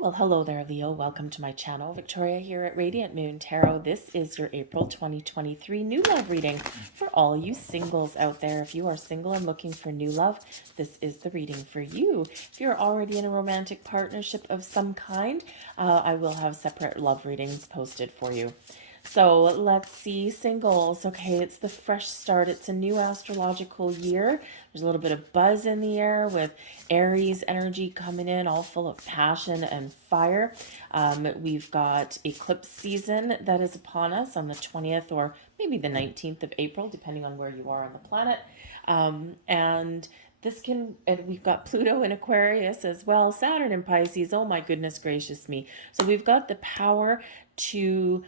Well, hello there, Leo. Welcome to my channel. Victoria here at Radiant Moon Tarot. This is your April 2023 new love reading for all you singles out there. If you are single and looking for new love, this is the reading for you. If you're already in a romantic partnership of some kind, I will have separate love readings posted for you. So let's see, singles. Okay, it's the fresh start. It's a new astrological year. There's a little bit of buzz in the air with Aries energy coming in, all full of passion and fire. We've got eclipse season that is upon us on the 20th or maybe the 19th of April, depending on where you are on the planet. And we've got Pluto in Aquarius as well, Saturn in Pisces. Oh my goodness gracious me. So we've got the power to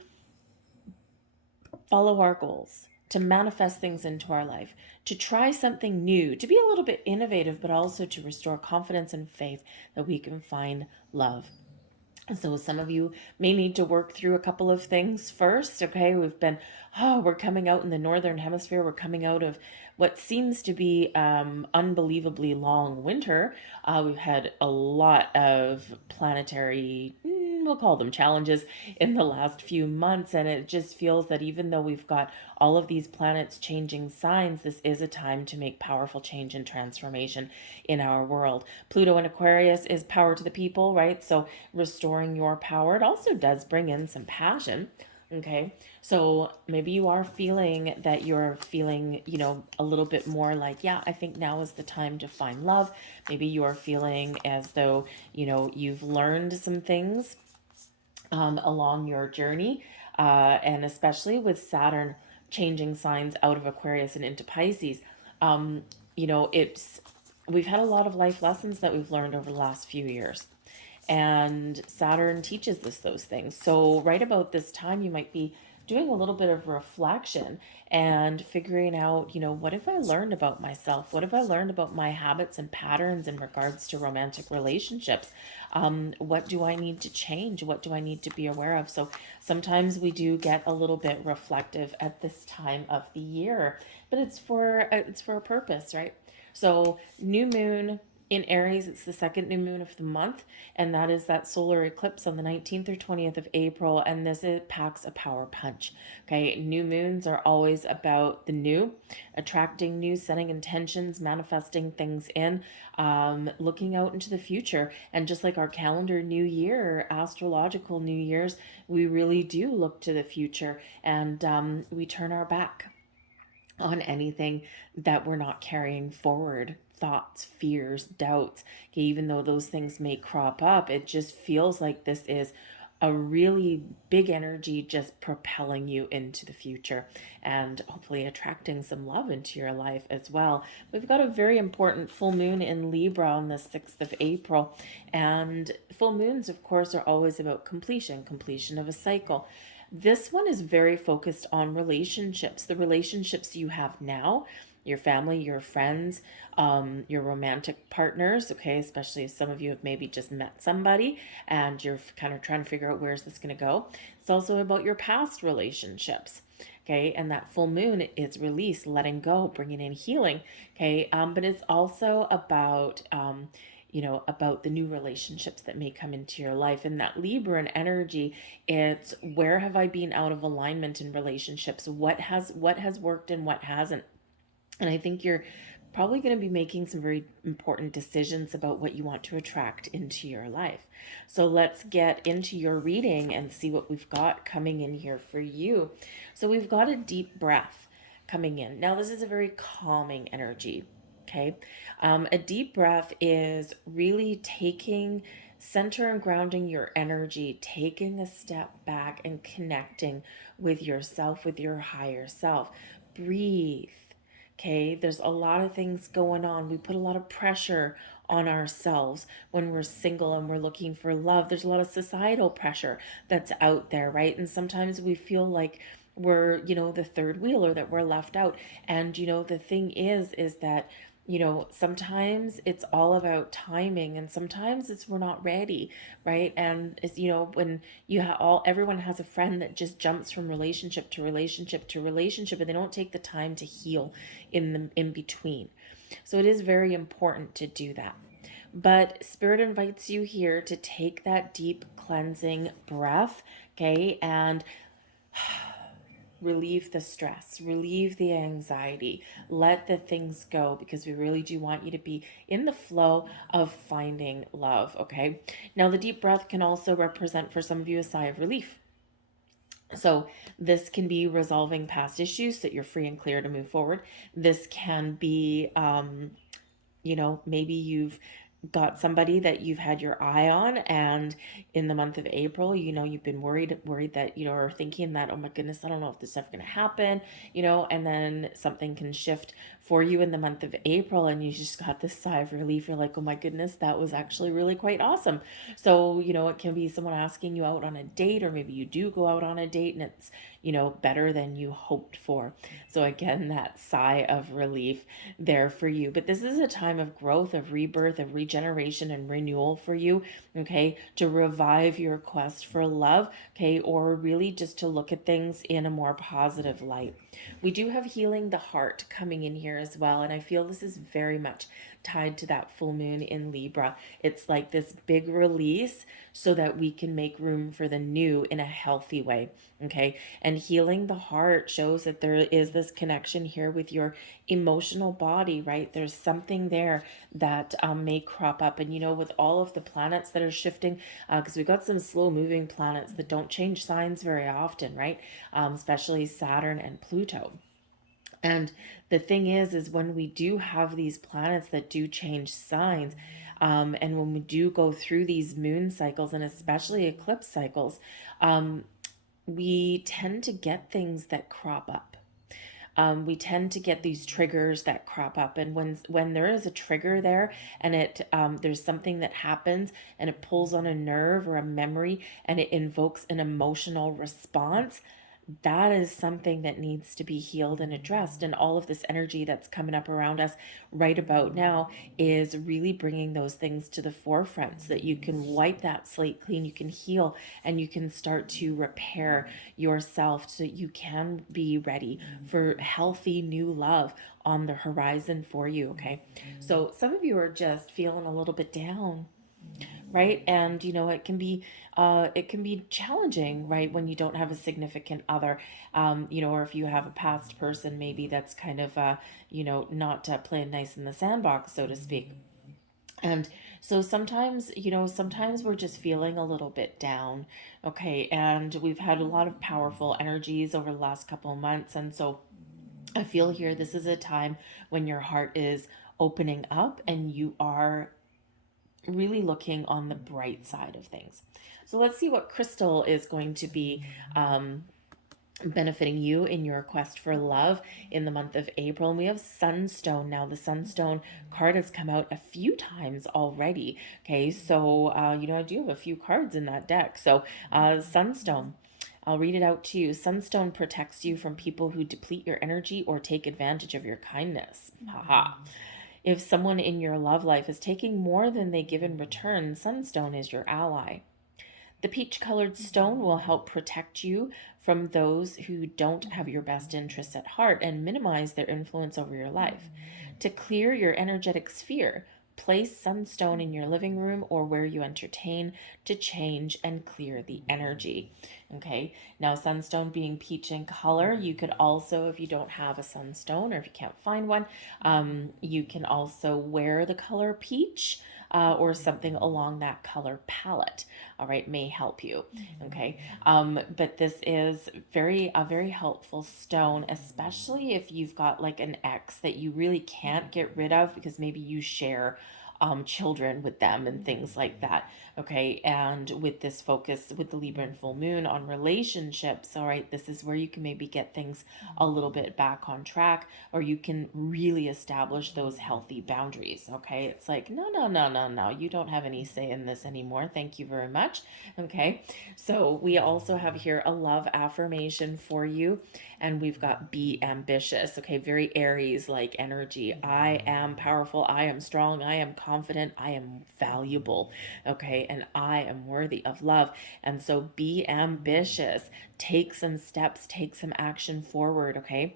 follow our goals, to manifest things into our life, to try something new, to be a little bit innovative, but also to restore confidence and faith that we can find love. So some of you may need to work through a couple of things first. Okay, we're coming out in the northern hemisphere. We're coming out of what seems to be unbelievably long winter. We've had a lot of planetary, we'll call them challenges in the last few months, and it just feels that even though we've got all of these planets changing signs, this is a time to make powerful change and transformation in our world. Pluto in Aquarius is power to the people, right? So restoring your power. It also does bring in some passion. Okay, so maybe you are feeling that you're feeling, a little bit more like, yeah, I think now is the time to find love. Maybe you are feeling as though, you've learned some things along your journey. And especially with Saturn changing signs out of Aquarius and into Pisces, um, it's we've had a lot of life lessons that we've learned over the last few years. And Saturn teaches us those things. So, right about this time, you might be doing a little bit of reflection and figuring out, what have I learned about myself? What have I learned about my habits and patterns in regards to romantic relationships? What do I need to change? What do I need to be aware of? So, sometimes we do get a little bit reflective at this time of the year, but it's for a purpose, right? So, new moon in Aries, it's the second new moon of the month, and that is that solar eclipse on the 19th or 20th of April, and it packs a power punch. Okay, new moons are always about the new, attracting new, setting intentions, manifesting things in, looking out into the future. And just like our calendar new year, astrological new years, we really do look to the future, and we turn our back on anything that we're not carrying forward, thoughts, fears, doubts. Okay, even though those things may crop up, it just feels like this is a really big energy just propelling you into the future and hopefully attracting some love into your life as well. We've got a very important full moon in Libra on the 6th of April, and full moons, of course, are always about completion of a cycle. This one is very focused on relationships, the relationships you have now, your family, your friends, your romantic partners, okay, especially if some of you have maybe just met somebody and you're kind of trying to figure out where's this going to go. It's also about your past relationships. Okay, and that full moon is release, letting go, bringing in healing. Okay, but it's also about the new relationships that may come into your life. And that Libran energy, it's where have I been out of alignment in relationships? What has worked and what hasn't? And I think you're probably going to be making some very important decisions about what you want to attract into your life. So let's get into your reading and see what we've got coming in here for you. So we've got a deep breath coming in. Now, this is a very calming energy. Okay. A deep breath is really taking center and grounding your energy, taking a step back and connecting with yourself, with your higher self. Breathe. Okay, there's a lot of things going on. We put a lot of pressure on ourselves when we're single and we're looking for love. There's a lot of societal pressure that's out there, right? And sometimes we feel like we're, the third wheel or that we're left out. And, the thing is that sometimes it's all about timing, and sometimes it's we're not ready, right? And it's, when everyone has a friend that just jumps from relationship to relationship to relationship, and they don't take the time to heal in between. So it is very important to do that. But Spirit invites you here to take that deep cleansing breath, okay, and relieve the stress, relieve the anxiety, let the things go, because we really do want you to be in the flow of finding love, okay? Now, the deep breath can also represent for some of you a sigh of relief. So this can be resolving past issues so that you're free and clear to move forward. This can be, maybe you've got somebody that you've had your eye on, and in the month of April, you've been worried that, or thinking that, oh my goodness, I don't know if this is ever going to happen, and then something can shift for you in the month of April, and you just got this sigh of relief. You're like, oh my goodness, that was actually really quite awesome. So, it can be someone asking you out on a date, or maybe you do go out on a date and it's, better than you hoped for. So again, that sigh of relief there for you. But this is a time of growth, of rebirth, of regeneration and renewal for you, okay, to revive your quest for love, okay, or really just to look at things in a more positive light. We do have healing the heart coming in here as well, and I feel this is very much tied to that full moon in Libra. It's like this big release so that we can make room for the new in a healthy way, okay? And healing the heart shows that there is this connection here with your emotional body, right? There's something there that may crop up. And, with all of the planets that are shifting, because we've got some slow moving planets that don't change signs very often, right? Especially Saturn and Pluto. And the thing is when we do have these planets that do change signs, and when we do go through these moon cycles and especially eclipse cycles, we tend to get things that crop up. We tend to get these triggers that crop up, and when there is a trigger there, and there's something that happens and it pulls on a nerve or a memory, and it invokes an emotional response, that is something that needs to be healed and addressed. And all of this energy that's coming up around us right about now is really bringing those things to the forefront so that you can wipe that slate clean, you can heal, and you can start to repair yourself so that you can be ready for healthy new love on the horizon for you, okay? So some of you are just feeling a little bit down, right? And it can be challenging, right, when you don't have a significant other, or if you have a past person maybe that's kind of not playing nice in the sandbox, so to speak. And so sometimes we're just feeling a little bit down, okay? And we've had a lot of powerful energies over the last couple of months, and so I feel here this is a time when your heart is opening up and you are really looking on the bright side of things. So let's see what crystal is going to be benefiting you in your quest for love in the month of April. And we have Sunstone. Now, the Sunstone card has come out a few times already. Okay, so, I do have a few cards in that deck. So, Sunstone. I'll read it out to you. Sunstone protects you from people who deplete your energy or take advantage of your kindness. Haha. If someone in your love life is taking more than they give in return, Sunstone is your ally. The peach-colored stone will help protect you from those who don't have your best interests at heart and minimize their influence over your life. To clear your energetic sphere, place sunstone in your living room or where you entertain to change and clear the energy. Okay, now sunstone being peach in color, you could also, if you don't have a sunstone or if you can't find one, you can also wear the color peach. Or something along that color palette, all right, may help you, okay? But this is a very helpful stone, especially if you've got like an ex that you really can't get rid of because maybe you share children with them and things like that, okay? And with this focus with the Libra and full moon on relationships, all right, this is where you can maybe get things a little bit back on track, or you can really establish those healthy boundaries, okay? It's like, no, no, no, no, no, you don't have any say in this anymore. Thank you very much, okay? So we also have here a love affirmation for you, and we've got be ambitious, okay? Very Aries like energy. I am powerful, I am strong, I am confident, I am valuable, okay? And I am worthy of love. And so be ambitious, take some steps, take some action forward, okay?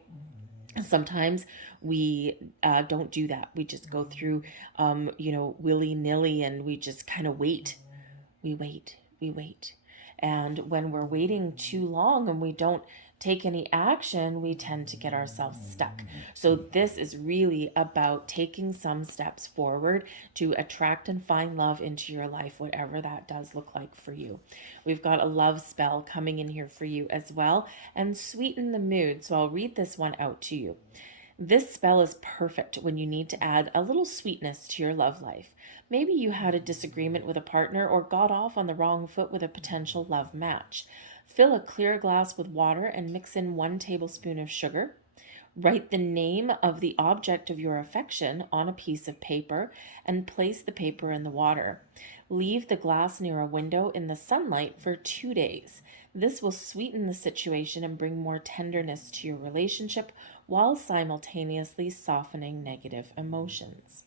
Sometimes we don't do that. We just go through, willy-nilly, and we just kind of wait. We wait. And when we're waiting too long and we don't take any action, we tend to get ourselves stuck. So, this is really about taking some steps forward to attract and find love into your life, whatever that does look like for you. We've got a love spell coming in here for you as well, and sweeten the mood. So, I'll read this one out to you. This spell is perfect when you need to add a little sweetness to your love life. Maybe you had a disagreement with a partner or got off on the wrong foot with a potential love match. Fill a clear glass with water and mix in 1 tablespoon of sugar. Write the name of the object of your affection on a piece of paper and place the paper in the water. Leave the glass near a window in the sunlight for 2 days. This will sweeten the situation and bring more tenderness to your relationship while simultaneously softening negative emotions.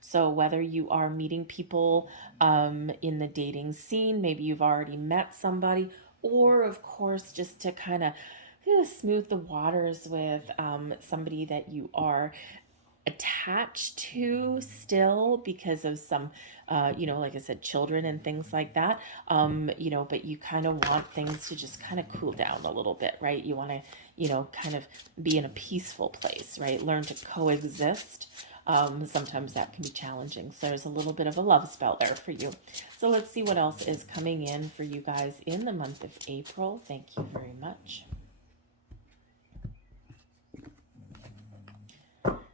So, whether you are meeting people in the dating scene, maybe you've already met somebody, or of course, just to kind of smooth the waters with somebody that you are attached to still because of some, like I said, children and things like that, but you kind of want things to just kind of cool down a little bit, right? You want to, kind of be in a peaceful place, right? Learn to coexist. Sometimes that can be challenging. So there's a little bit of a love spell there for you. So let's see what else is coming in for you guys in the month of April. Thank you very much.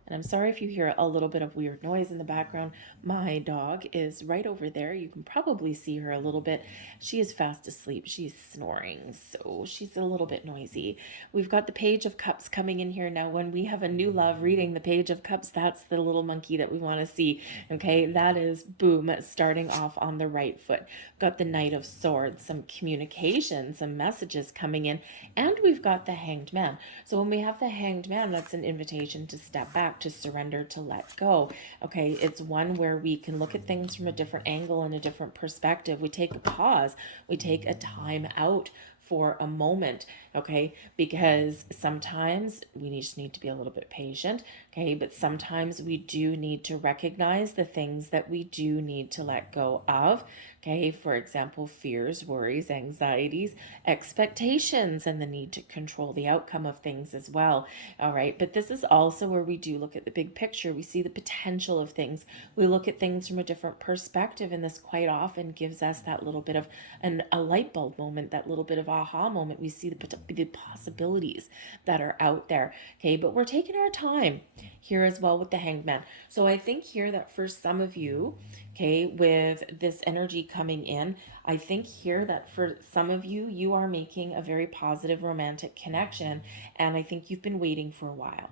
And I'm sorry if you hear a little bit of weird noise in the background. My dog is right over there. You can probably see her a little bit. She is fast asleep. She's snoring, so she's a little bit noisy. We've got the Page of Cups coming in here now. When we have a new love reading the Page of Cups, that's the little monkey that we want to see. Okay, that is, boom, starting off on the right foot. We've got the Knight of Swords, some communication, some messages coming in, and we've got the Hanged Man. So when we have the Hanged Man, that's an invitation to step back, to surrender, to let go. Okay, it's one where we can look at things from a different angle and a different perspective. We take a pause, we take a time out for a moment, okay? Because sometimes we just need to be a little bit patient, okay? But sometimes we do need to recognize the things that we do need to let go of, okay? For example, fears, worries, anxieties, expectations, and the need to control the outcome of things as well, all right? But this is also where we do look at the big picture. We see the potential of things. We look at things from a different perspective, and this quite often gives us that little bit of a light bulb moment, that little bit of aha moment. We see the possibilities that are out there, okay? But we're taking our time here as well with the Hanged Man. So I think here that for some of you, okay, with this energy coming in, I think here that for some of you, you are making a very positive romantic connection, and I think you've been waiting for a while.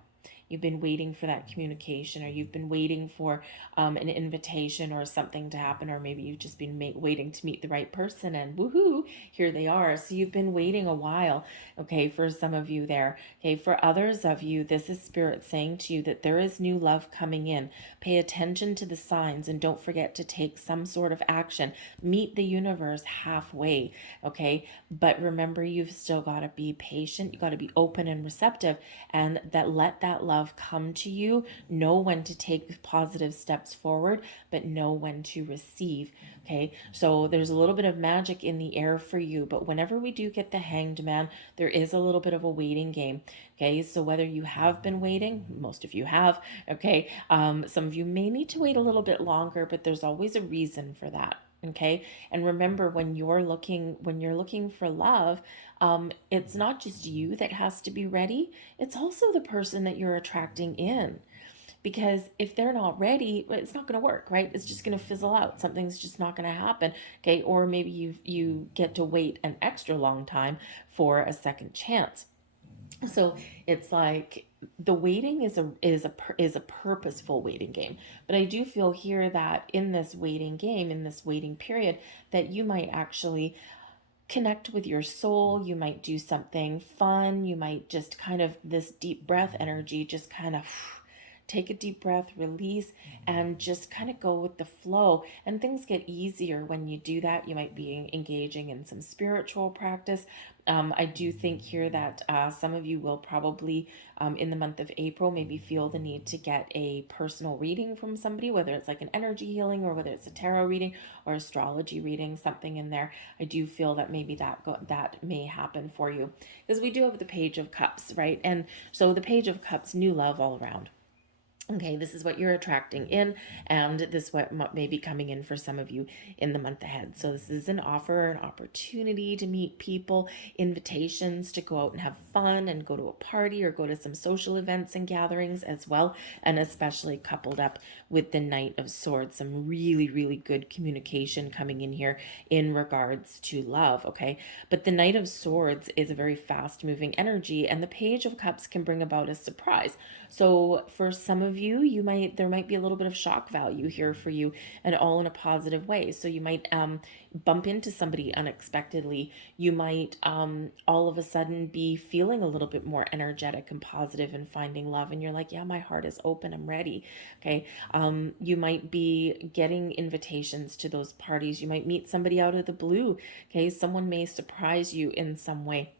You've been waiting for that communication, or you've been waiting for an invitation or something to happen, or maybe you've just been waiting to meet the right person, and woohoo, here they are. So you've been waiting a while, okay, for some of you there. Okay, for others of you, this is Spirit saying to you that there is new love coming in. Pay attention to the signs and don't forget to take some sort of action. Meet the universe halfway, okay? But remember, you've still got to be patient. You got to be open and receptive, and let that love come to you. Know when to take positive steps forward, but know when to receive, okay? So there's a little bit of magic in the air for you, but whenever we do get the Hanged Man, there is a little bit of a waiting game, okay? So whether you have been waiting, most of you have, okay? Some of you may need to wait a little bit longer, but there's always a reason for that. Okay. And remember, when you're looking for love, it's not just you that has to be ready. It's also the person that you're attracting in. Because if they're not ready, it's not going to work, right? It's just going to fizzle out. Something's just not going to happen. Okay. Or maybe you get to wait an extra long time for a second chance. So it's like the waiting is a purposeful waiting game. But I do feel here that in this waiting game, in this waiting period, that you might actually connect with your soul. You might do something fun. You might just kind of, this deep breath energy, just kind of take a deep breath, release, and just kind of go with the flow. And things get easier when you do that. You might be engaging in some spiritual practice. I do think here that some of you will probably, in the month of April, maybe feel the need to get a personal reading from somebody, whether it's like an energy healing or whether it's a tarot reading or astrology reading, something in there. I do feel that maybe that may happen for you, because we do have the Page of Cups, right? And so the Page of Cups, new love all around. Okay, this is what you're attracting in, and this is what may be coming in for some of you in the month ahead. So this is an offer, an opportunity to meet people, invitations to go out and have fun and go to a party or go to some social events and gatherings as well, and especially coupled up with the Knight of Swords, some really, really good communication coming in here in regards to love, okay? But the Knight of Swords is a very fast-moving energy, and the Page of Cups can bring about a surprise. So for some of you, there might be a little bit of shock value here for you, and all in a positive way. So you might bump into somebody unexpectedly. You might all of a sudden be feeling a little bit more energetic and positive and finding love, and you're like, yeah, my heart is open, I'm ready. Okay. You might be getting invitations to those parties. You might meet somebody out of the blue. Okay. Someone may surprise you in some way.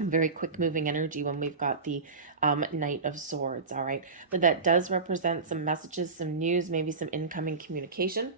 Very quick moving energy when we've got the Knight of Swords. All right. But that does represent some messages, some news, maybe some incoming communication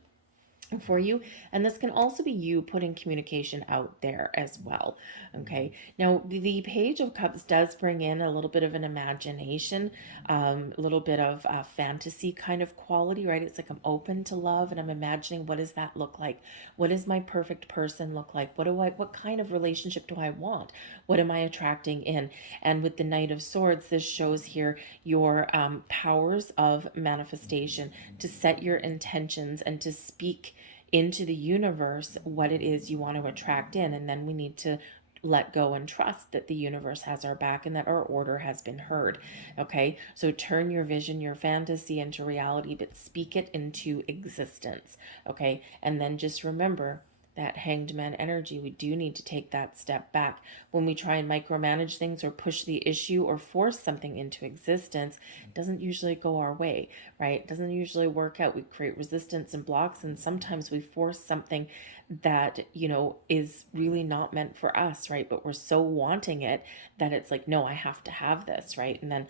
for you. And this can also be you putting communication out there as well. Okay. Now, the Page of Cups does bring in a little bit of an imagination, a little bit of fantasy kind of quality, right? It's like I'm open to love and I'm imagining, what does that look like? What does my perfect person look like? What kind of relationship do I want? What am I attracting in? And with the Knight of Swords, this shows here your powers of manifestation, to set your intentions and to speak into the universe what it is you want to attract in. And then we need to let go and trust that the universe has our back and that our order has been heard. Okay, so turn your vision, your fantasy into reality, but speak it into existence. Okay, and then just remember that Hanged Man energy. We do need to take that step back. When we try and micromanage things or push the issue or force something into existence, it doesn't usually go our way, right? It doesn't usually work out. We create resistance and blocks, and sometimes we force something that, is really not meant for us, right? But we're so wanting it that it's like, no, I have to have this, right? And then,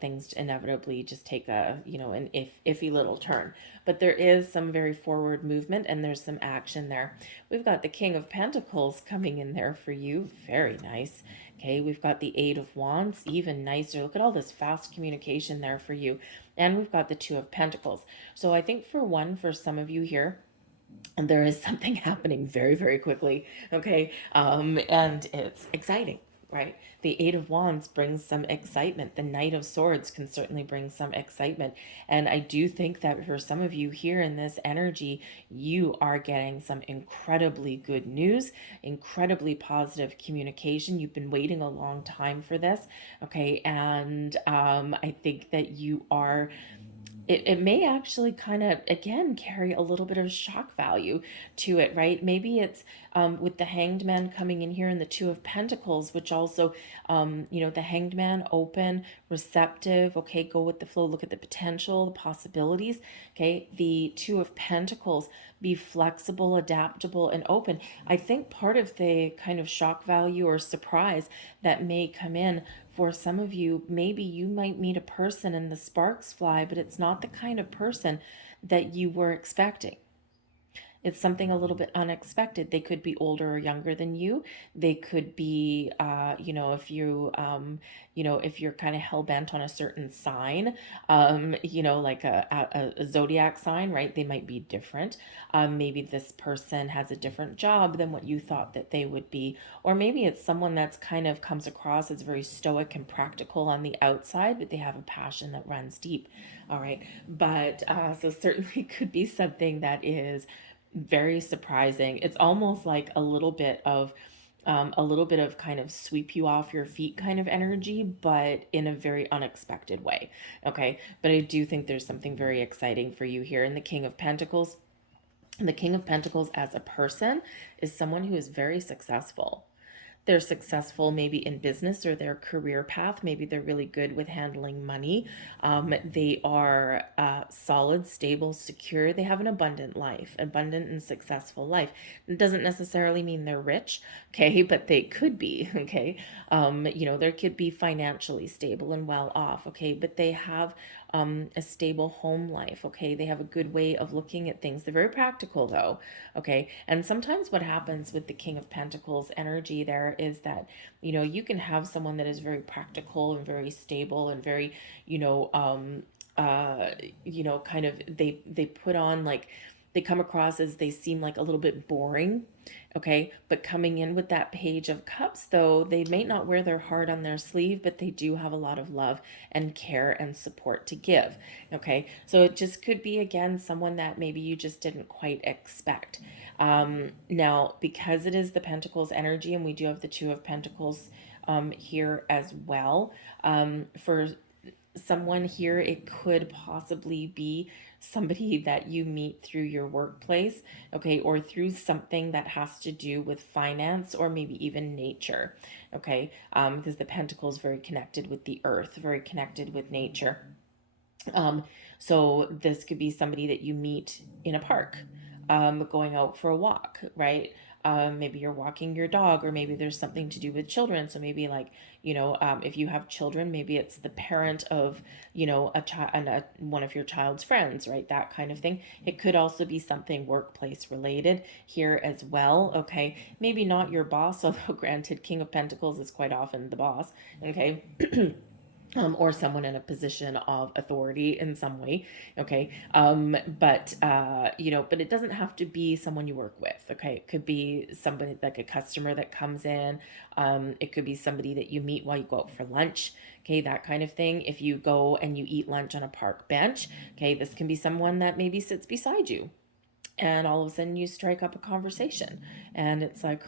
things inevitably just take an iffy little turn. But there is some very forward movement and there's some action there. We've got the King of Pentacles coming in there for you. Very nice. Okay, we've got the Eight of Wands, even nicer. Look at all this fast communication there for you. And we've got the Two of Pentacles. So I think for some of you here, and there is something happening very, very quickly. Okay, and it's exciting, right? The Eight of Wands brings some excitement. The Knight of Swords can certainly bring some excitement. And I do think that for some of you here in this energy, you are getting some incredibly good news, incredibly positive communication. You've been waiting a long time for this, okay? And I think that you are... It may actually kind of, again, carry a little bit of shock value to it, right? Maybe it's with the Hanged Man coming in here and the Two of Pentacles, which also, the Hanged Man, open, receptive, okay, go with the flow, look at the potential, the possibilities, okay? The Two of Pentacles, be flexible, adaptable, and open. I think part of the kind of shock value or surprise that may come in for some of you, maybe you might meet a person and the sparks fly, but it's not the kind of person that you were expecting. It's something a little bit unexpected. They could be older or younger than you. They could be, if you're kind of hell bent on a certain sign, like a zodiac sign, right? They might be different. Maybe this person has a different job than what you thought that they would be. Or maybe it's someone that's kind of comes across as very stoic and practical on the outside, but they have a passion that runs deep. All right. But so certainly could be something that is very surprising. It's almost like a little bit of kind of sweep you off your feet kind of energy, but in a very unexpected way. Okay. But I do think there's something very exciting for you here in the King of Pentacles. And the King of Pentacles as a person is someone who is very successful. They're successful maybe in business or their career path. Maybe they're really good with handling money. They are solid, stable, secure. They have an abundant life, abundant and successful life. It doesn't necessarily mean they're rich, okay, but they could be, okay. They could be financially stable and well off, okay, but they have a stable home life, okay. They have a good way of looking at things. They're very practical, though, okay. And sometimes what happens with the King of Pentacles energy there is that, you can have someone that is very practical and very stable and very, you know, uh, kind of they put on like they come across as they seem like a little bit boring, okay, but coming in with that Page of Cups, though, they may not wear their heart on their sleeve, but they do have a lot of love and care and support to give, okay. So it just could be, again, someone that maybe you just didn't quite expect. Now, because it is the Pentacles energy, and we do have the Two of Pentacles here as well, for someone here, it could possibly be somebody that you meet through your workplace, okay, or through something that has to do with finance or maybe even nature, okay, because the Pentacle is very connected with the earth, very connected with nature. Um, so this could be somebody that you meet in a park, going out for a walk, right? Maybe you're walking your dog, or maybe there's something to do with children. So maybe, like, if you have children, maybe it's the parent of, a child and one of your child's friends, right? That kind of thing. It could also be something workplace related here as well. Okay. Maybe not your boss, although granted, King of Pentacles is quite often the boss. Okay. Or someone in a position of authority in some way, okay. But it doesn't have to be someone you work with, okay. It could be somebody like a customer that comes in. It could be somebody that you meet while you go out for lunch, okay, that kind of thing. If you go and you eat lunch on a park bench, okay, this can be someone that maybe sits beside you, and all of a sudden you strike up a conversation, and it's like,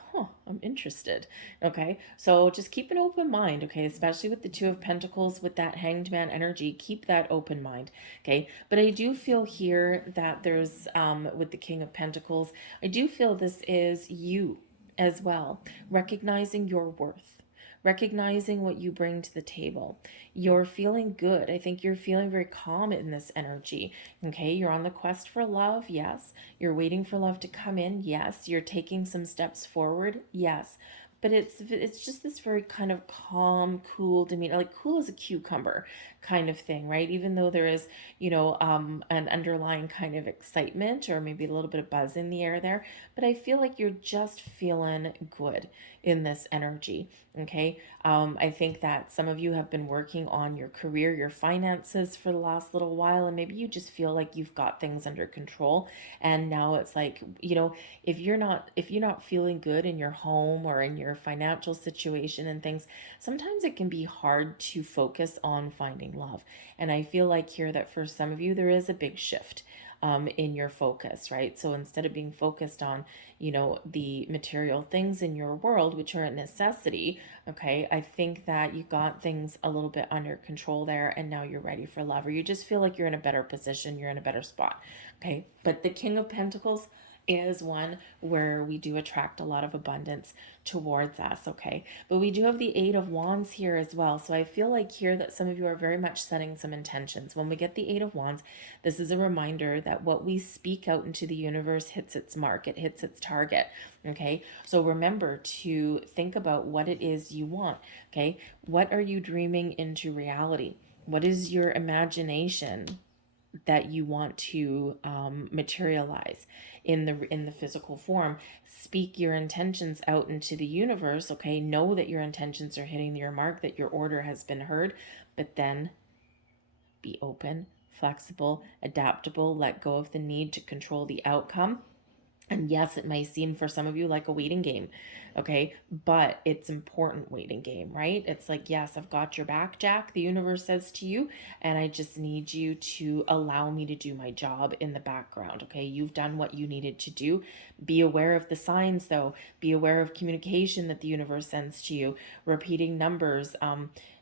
I'm interested, okay. So just keep an open mind, okay, especially with the Two of Pentacles, with that Hanged Man energy. Keep that open mind, okay. But I do feel here that there's with the King of Pentacles, I do feel this is you as well, recognizing your worth, recognizing what you bring to the table. You're feeling good. I think you're feeling very calm in this energy. Okay, you're on the quest for love. Yes. You're waiting for love to come in. Yes. You're taking some steps forward. Yes. But it's just this very kind of calm, cool demeanor, like cool as a cucumber kind of thing, right? Even though there is, an underlying kind of excitement or maybe a little bit of buzz in the air there. But I feel like you're just feeling good in this energy. Okay. I think that some of you have been working on your career, your finances for the last little while, and maybe you just feel like you've got things under control. And now it's like, if you're not feeling good in your home or in your financial situation and things, sometimes it can be hard to focus on finding love. And I feel like here that for some of you, there is a big shift in your focus, right? So instead of being focused on, the material things in your world, which are a necessity, okay, I think that you got things a little bit under control there, and now you're ready for love, or you just feel like you're in a better position, you're in a better spot, okay? But the King of Pentacles is one where we do attract a lot of abundance towards us, okay? But we do have the Eight of Wands here as well. So I feel like here that some of you are very much setting some intentions. When we get the Eight of Wands, this is a reminder that what we speak out into the universe hits its mark, it hits its target, okay? So remember to think about what it is you want, okay? What are you dreaming into reality? What is your imagination that you want to materialize in the physical form? Speak your intentions out into the universe, okay? Know that your intentions are hitting your mark, that your order has been heard, but then be open, flexible, adaptable, let go of the need to control the outcome. And yes, it may seem for some of you like a waiting game, okay? But it's important waiting game, right? It's like, yes, I've got your back, Jack, the universe says to you, and I just need you to allow me to do my job in the background, okay? You've done what you needed to do. Be aware of the signs, though. Be aware of communication that the universe sends to you, repeating numbers,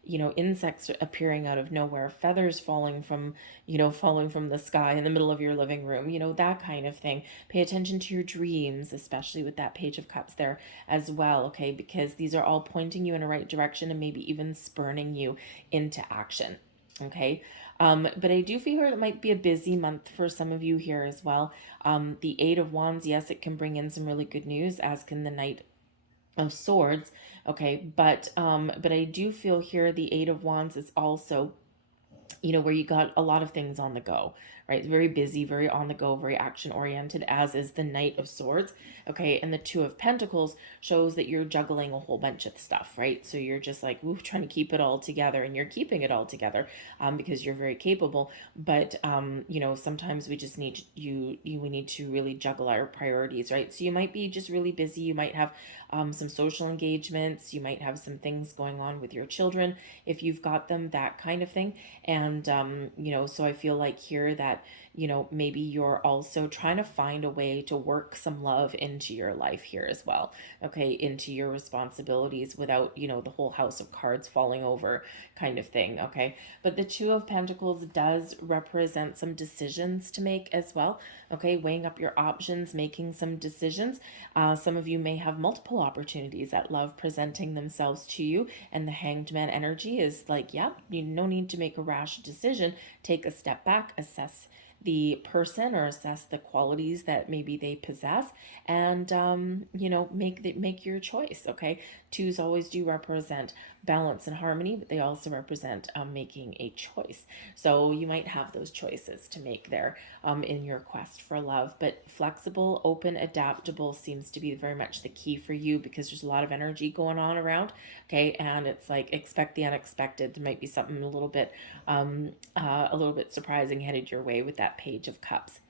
insects appearing out of nowhere, feathers falling from the sky in the middle of your living room, that kind of thing. Pay attention to your dreams, especially with that Page of Cups there as well, okay? Because these are all pointing you in a right direction and maybe even spurning you into action. Okay. But I do feel it might be a busy month for some of you here as well. The Eight of Wands, yes, it can bring in some really good news, as can the Knight of Swords. Okay. But I do feel here the Eight of Wands is also, where you got a lot of things on the go, right? Very busy, very on the go, very action oriented, as is the Knight of Swords. Okay. And the Two of Pentacles shows that you're juggling a whole bunch of stuff, right? So you're just like, ooh, trying to keep it all together, and you're keeping it all together because you're very capable. But, sometimes we just need we need to really juggle our priorities, right? So you might be just really busy. You might have some social engagements. You might have some things going on with your children if you've got them, that kind of thing. And, so I feel like here that, maybe you're also trying to find a way to work some love into your life here as well. Okay. Into your responsibilities without, the whole house of cards falling over kind of thing. Okay. But the Two of Pentacles does represent some decisions to make as well. Okay. Weighing up your options, making some decisions. Some of you may have multiple opportunities at love presenting themselves to you. And the Hanged Man energy is like, yeah, no need to make a rash decision. Take a step back, assess the person or assess the qualities that maybe they possess, and make your choice. Okay. Twos always do represent balance and harmony, but they also represent making a choice. So you might have those choices to make there in your quest for love. But flexible, open, adaptable seems to be very much the key for you, because there's a lot of energy going on around. Okay. And it's like, expect the unexpected. There might be something a little bit surprising headed your way with that Page of Cups.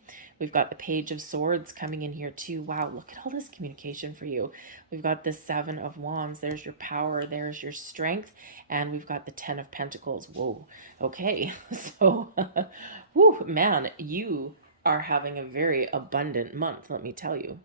We've got the Page of Swords coming in here too. Wow, look at all this communication for you. We've got the Seven of Wands. There's your power. There's your strength. And we've got the Ten of Pentacles. Whoa. Okay. So, whoo, man, you are having a very abundant month, let me tell you.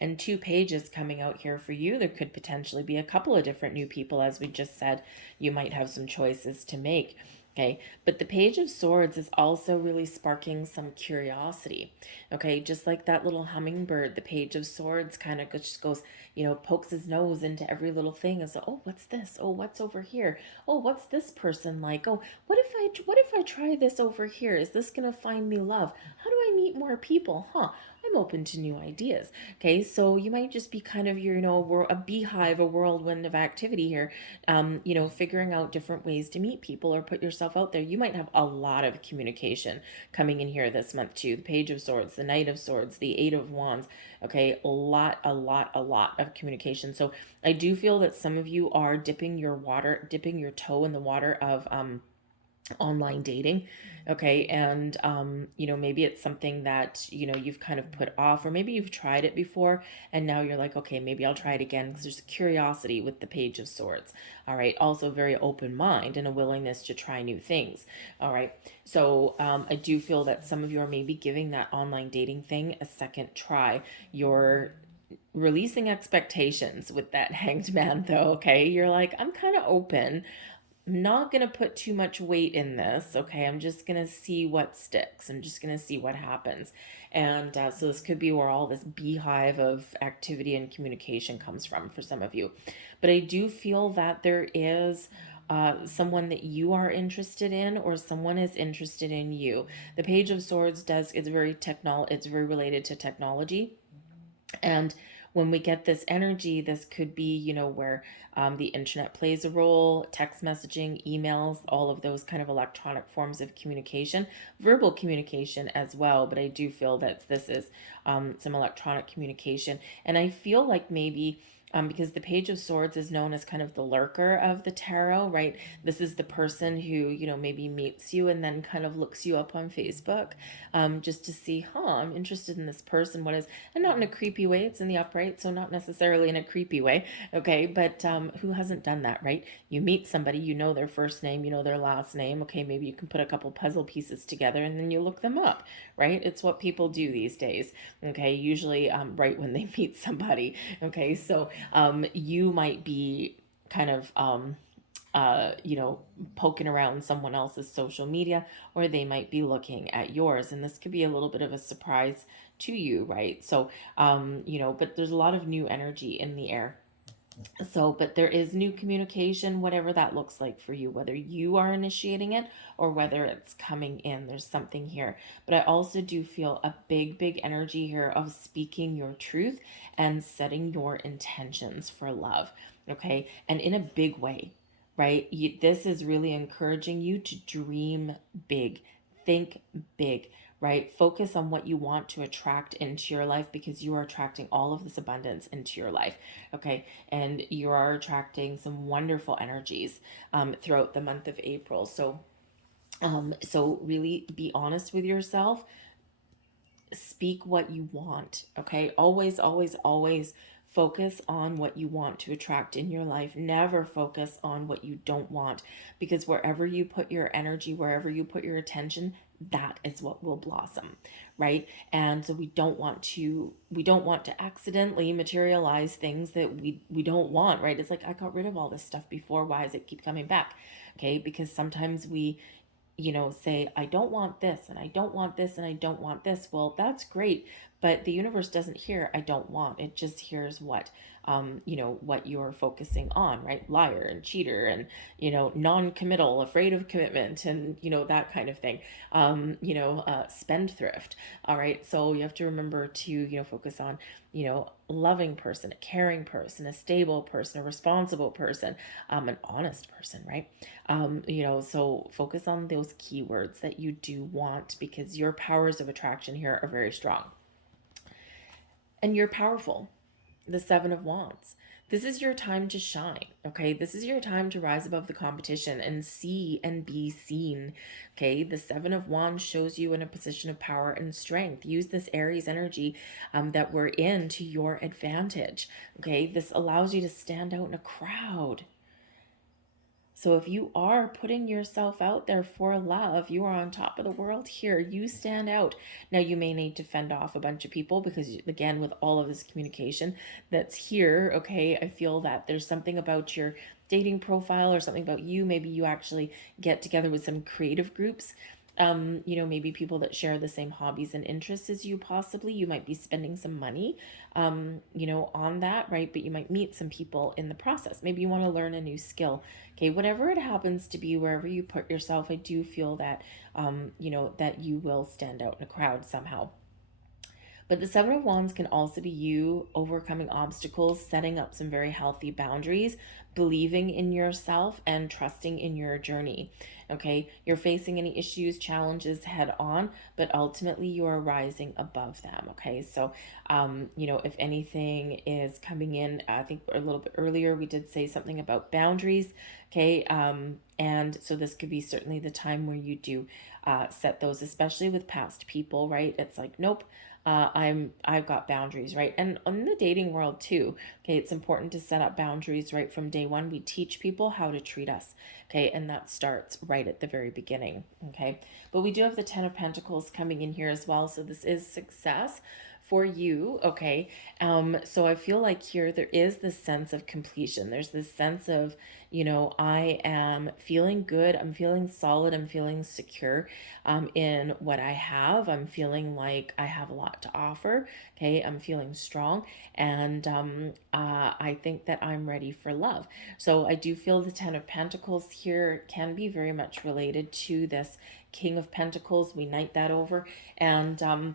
And two pages coming out here for you. There could potentially be a couple of different new people. As we just said, you might have some choices to make. Okay. But the Page of Swords is also really sparking some curiosity. Okay. Just like that little hummingbird, the Page of Swords kind of just goes, pokes his nose into every little thing. And so, oh, what's this? Oh, what's over here? Oh, what's this person like? Oh, what if I try this over here? Is this going to find me love? How do I meet more people? Huh? I'm open to new ideas. Okay, so you might just be kind of a beehive, a whirlwind of activity here. Figuring out different ways to meet people or put yourself out there. You might have a lot of communication coming in here this month too. The Page of Swords, the Knight of Swords, the Eight of Wands. Okay, a lot of communication. So I do feel that some of you are dipping your toe in the water of online dating. Okay. And maybe it's something that you've kind of put off, or maybe you've tried it before and now you're like, okay, maybe I'll try it again, because there's curiosity with the Page of Swords. All right. Also very open mind and a willingness to try new things. All right. So I do feel that some of you are maybe giving that online dating thing a second try. You're releasing expectations with that Hanged Man though. Okay. You're like, I'm kind of open, not going to put too much weight in this. Okay. I'm just going to see what sticks. I'm just going to see what happens. And so this could be where all this beehive of activity and communication comes from for some of you. But I do feel that there is someone that you are interested in, or someone is interested in you. The Page of Swords it's very related to technology. And when we get this energy, this could be, where the internet plays a role, text messaging, emails, all of those kind of electronic forms of communication, verbal communication as well. But I do feel that this is some electronic communication. And I feel like maybe because the Page of Swords is known as kind of the lurker of the tarot, right? This is the person who, maybe meets you and then kind of looks you up on Facebook just to see, I'm interested in this person. What is, and not in a creepy way, it's in the upright, so not necessarily in a creepy way, okay? But who hasn't done that, right? You meet somebody, you know their first name, you know their last name, okay? Maybe you can put a couple puzzle pieces together and then you look them up, right? It's what people do these days, okay? Usually right when they meet somebody, okay? So you might be kind of poking around someone else's social media, or they might be looking at yours. And this could be a little bit of a surprise to you, right? So, but there's a lot of new energy in the air. So, but there is new communication, whatever that looks like for you, whether you are initiating it or whether it's coming in. There's something here. But I also do feel a big, big energy here of speaking your truth and setting your intentions for love. Okay. And in a big way, right? This is really encouraging you to dream big, think big, right? Focus on what you want to attract into your life, because you are attracting all of this abundance into your life. Okay. And you are attracting some wonderful energies throughout the month of April. So really be honest with yourself. Speak what you want. Okay. Always, always, always focus on what you want to attract in your life. Never focus on what you don't want, because wherever you put your energy, wherever you put your attention, that is what will blossom, right? And so we don't want to accidentally materialize things that we don't want, right? It's like, I got rid of all this stuff before, why does it keep coming back? Okay, because sometimes we say, I don't want this, and I don't want this, and I don't want this. Well, that's great. But the universe doesn't hear, I don't want. It just hears what you're focusing on, right? Liar and cheater and, non-committal, afraid of commitment, and, that kind of thing. Spendthrift. All right. So you have to remember to, focus on, loving person, a caring person, a stable person, a responsible person, an honest person, right? So focus on those keywords that you do want, because your powers of attraction here are very strong. And you're powerful. The Seven of Wands. This is your time to shine, okay? This is your time to rise above the competition and see and be seen, okay? The Seven of Wands shows you in a position of power and strength. Use this Aries energy that we're in to your advantage, okay? This allows you to stand out in a crowd. So if you are putting yourself out there for love, you are on top of the world here. You stand out. Now, you may need to fend off a bunch of people because, again, with all of this communication that's here, okay, I feel that there's something about your dating profile or something about you. Maybe you actually get together with some creative groups. Maybe people that share the same hobbies and interests as you, possibly. You might be spending some money, on that, right? But you might meet some people in the process. Maybe you want to learn a new skill. Okay, whatever it happens to be, wherever you put yourself, I do feel that, that you will stand out in a crowd somehow. But the Seven of Wands can also be you overcoming obstacles, setting up some very healthy boundaries, believing in yourself, and trusting in your journey. Okay, you're facing any issues, challenges head on, but ultimately you are rising above them. Okay, so, if anything is coming in, I think a little bit earlier we did say something about boundaries. Okay, and so this could be certainly the time where you do set those, especially with past people, right? It's like, nope, I've got boundaries, right? And in the dating world too, okay, it's important to set up boundaries right from day one. We teach people how to treat us, okay, and that starts right at the very beginning, okay? But we do have the Ten of Pentacles coming in here as well, so this is success for you, okay? So I feel like here there is this sense of completion. There's this sense of, I am feeling good, I'm feeling solid, I'm feeling secure in what I have. I'm feeling like I have a lot to offer, okay? I'm feeling strong, and I think that I'm ready for love. So I do feel the Ten of Pentacles here can be very much related to this King of Pentacles. We knight that over, and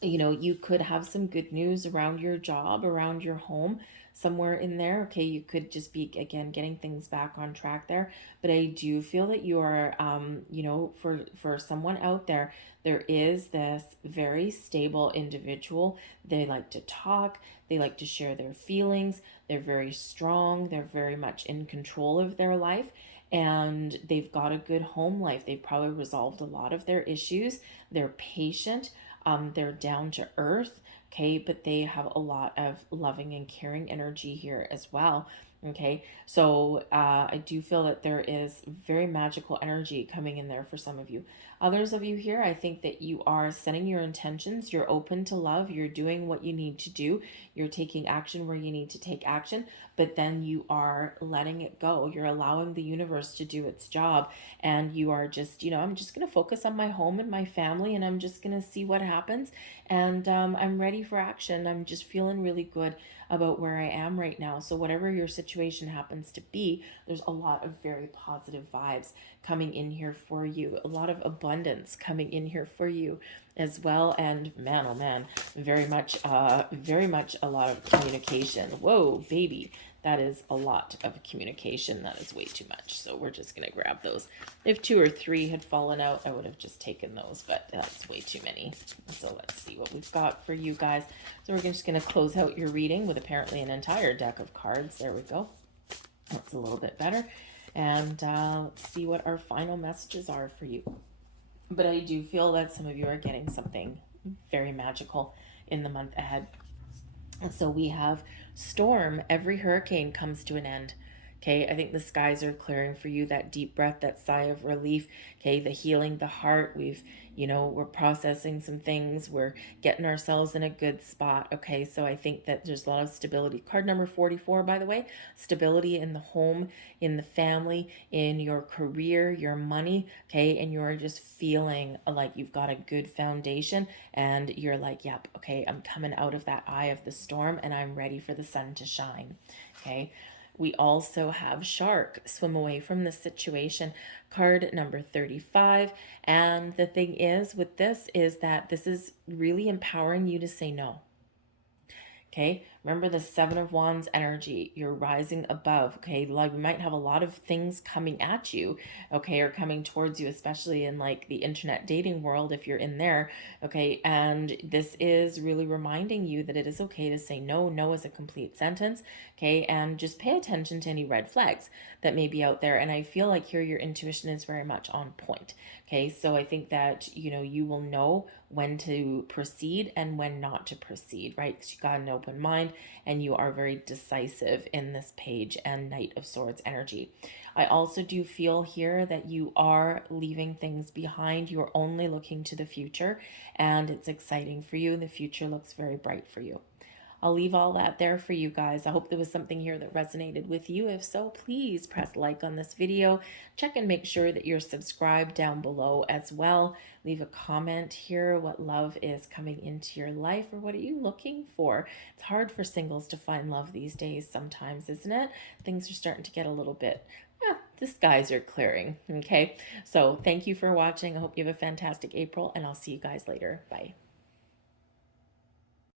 you could have some good news around your job, around your home, somewhere in there. Okay, you could just be, again, getting things back on track there. But I do feel that you are, for someone out there, there is this very stable individual. They like to talk, they like to share their feelings, they're very strong, they're very much in control of their life, and they've got a good home life. They've probably resolved a lot of their issues. They're patient. They're down to earth, okay, but they have a lot of loving and caring energy here as well. Okay, so I do feel that there is very magical energy coming in there for some of you. Others of you here, I think that you are setting your intentions. You're open to love. You're doing what you need to do. You're taking action where you need to take action, but then you are letting it go. You're allowing the universe to do its job. And you are just, I'm just going to focus on my home and my family, and I'm just going to see what happens. And I'm ready for action. I'm just feeling really good about where I am right now. So, whatever your situation happens to be, there's a lot of very positive vibes coming in here for you, a lot of abundance coming in here for you as well. And man, oh man, very much a lot of communication. Whoa, baby. That is a lot of communication. That is way too much. So we're just going to grab those. If 2 or 3 had fallen out, I would have just taken those, but that's way too many. So let's see what we've got for you guys. So we're just going to close out your reading with apparently an entire deck of cards. There we go. That's a little bit better. And let's see what our final messages are for you. But I do feel that some of you are getting something very magical in the month ahead. So we have storm. Every hurricane comes to an end. Okay, I think the skies are clearing for you. That deep breath, that sigh of relief. Okay, the healing, the heart. We're processing some things. We're getting ourselves in a good spot. Okay, so I think that there's a lot of stability. Card number 44, by the way, stability in the home, in the family, in your career, your money. Okay, and you're just feeling like you've got a good foundation, and you're like, yep, okay, I'm coming out of that eye of the storm, and I'm ready for the sun to shine. Okay. We also have shark, swim away from the situation, card number 35. And the thing is with this is that this is really empowering you to say no. Okay, remember the 7 of Wands energy. You're rising above. Okay, like we might have a lot of things coming at you, okay, or coming towards you, especially in like the internet dating world if you're in there. Okay, and this is really reminding you that it is okay to say no. No is a complete sentence. Okay, and just pay attention to any red flags that may be out there. And I feel like here your intuition is very much on point. Okay, so I think that you will know when to proceed and when not to proceed, right? Because you got an open mind and you are very decisive in this page and Knight of Swords energy. I also do feel here that you are leaving things behind. You're only looking to the future, and it's exciting for you, and the future looks very bright for you. I'll leave all that there for you guys. I hope there was something here that resonated with you. If so, please press like on this video. Check and make sure that you're subscribed down below as well. Leave a comment here what love is coming into your life, or what are you looking for. It's hard for singles to find love these days sometimes, isn't it? Things are starting to get a little bit the skies are clearing. Okay, so thank you for watching. I hope you have a fantastic April, and I'll see you guys later. Bye.